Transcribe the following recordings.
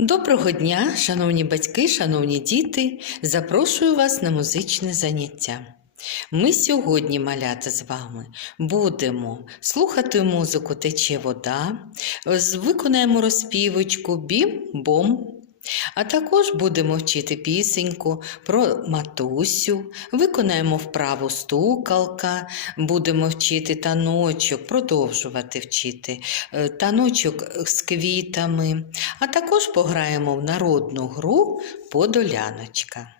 Доброго дня, шановні батьки, шановні діти! Запрошую вас на музичне заняття. Ми сьогодні, малята, з вами будемо слухати музику Тече вода, виконаємо розпівочку Бім-бом, а також будемо вчити пісеньку про матусю, виконаємо вправу стукалка, будемо вчити таночок, продовжувати вчити е, таночок з квітами, а також пограємо в народну гру Подоляночка.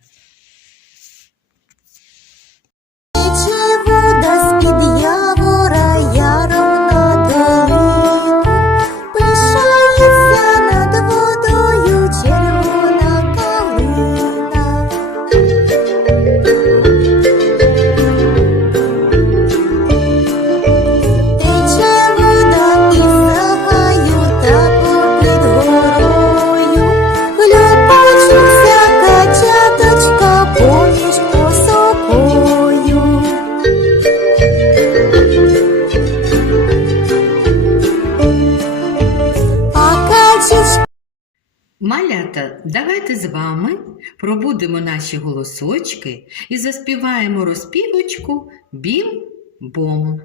Малята, давайте з вами пробудемо наші голосочки і заспіваємо розпівочку Бім-бом.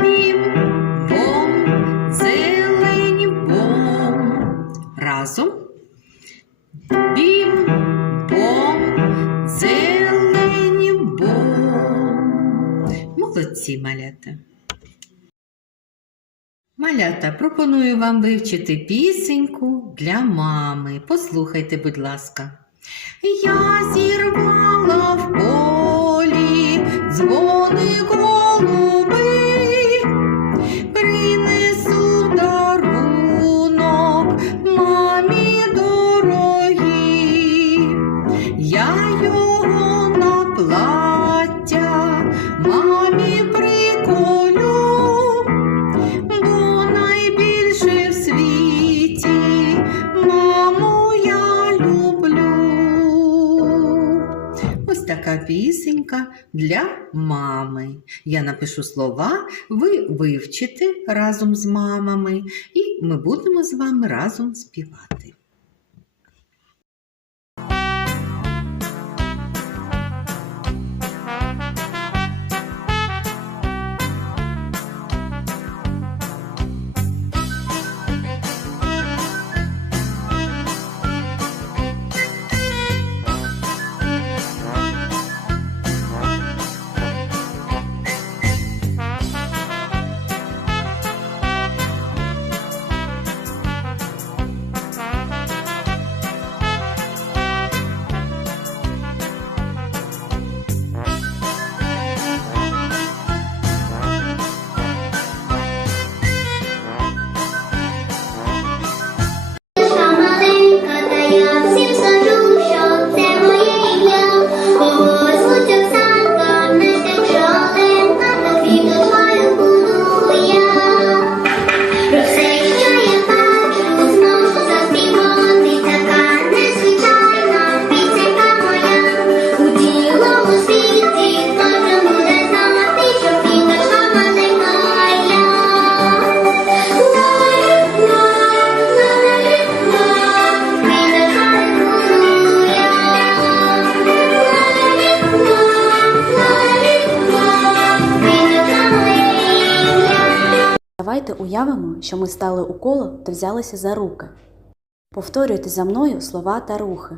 Бім-бом, зелень бом. Разом. Бім-бом, зелень бом. Молодці, малята. Малята, пропоную вам вивчити пісеньку для мами. Послухайте, будь ласка. Я зірвала в полі дзвоник така пісенька для мами. Я напишу слова, ви вивчите разом з мамами, і ми будемо з вами разом співати. Давайте уявимо, що ми стали у коло та взялися за руки. Повторюйте за мною слова та рухи.